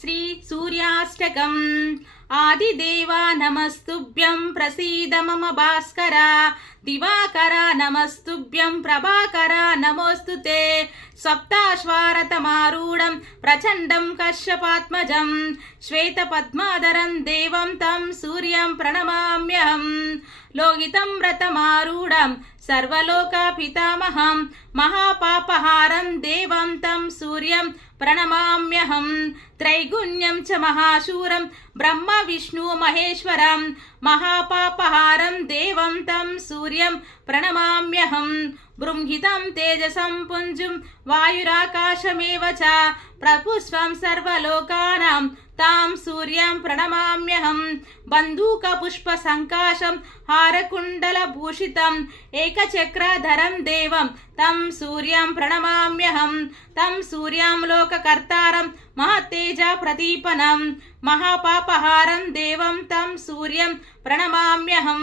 శ్రీ సూర్యాష్టకం. ఆదిదేవా నమస్తుభ్యం ప్రసీద మమ భాస్కర, దివాకర నమస్తుభ్యం ప్రభాకర నమోస్తుతే. సప్తాశ్వారతమారూఢం ప్రచండం కశ్యపాత్మజం, శ్వేతపద్మాధరం దేవం తం సూర్యం ప్రణమామ్యహం. లోహితం వ్రతమారూఢం సర్వలోకపితామహం, మహాపాపహారం దేవం తం సూర్యం ప్రణమామ్యహం. త్రైగుణ్యం చ మహాశూరం బ్రహ్మ విష్ణు మహేశ్వరం, మహాపాపహారం దేవం తం సూర్యం ప్రణమామ్యహం. బృంహితం తేజసం పుంజుం వాయురాకాశమేవ చ, ప్రపుష్పం సర్వలోకానాం తాం సూర్యం ప్రణమామ్యహం. బంధూక పుష్ప సంకాశం హారకుండల భూషితం, ఏకచక్రధరం దేవం తం సూర్యం ప్రణమామ్యహం. తం సూర్యం లోకకర్తారం మహత్తేజ ప్రదీపనం, మహాపాపహారం దేవం తం సూర్యం ప్రణమామ్యహం.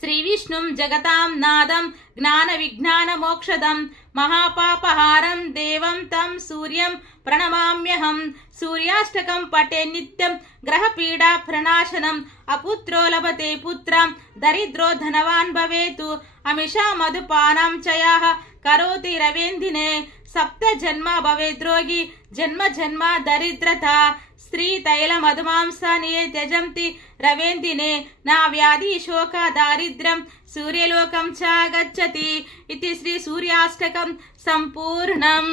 శ్రీ విష్ణుం జగతాం నాదం జ్ఞాన విజ్ఞాన మోక్షదం, మహాపాపహారం దేవం తం సూర్యం ప్రణమామ్యహం. సూర్యాష్టకం పటే నిత్యం గ్రహపీడా ప్రణాశనం, అపుత్రో లభతే పుత్రం దరిద్రో ధనవాన్ భవేతు. అమిషా మధుపానం చయాః కరోతి రవేందినే, సప్త జన్మ భవేద్రోగి జన్మ జన్మ దరిద్రత. స్త్రీ తైల మధుమాంసాని త్యజంతి రవేందినే, నా వ్యాధి శోక దారిద్ర్యం సూర్యలోకం చ గచ్చతి. ఇది శ్రీ సూర్యాష్టకం సంపూర్ణం.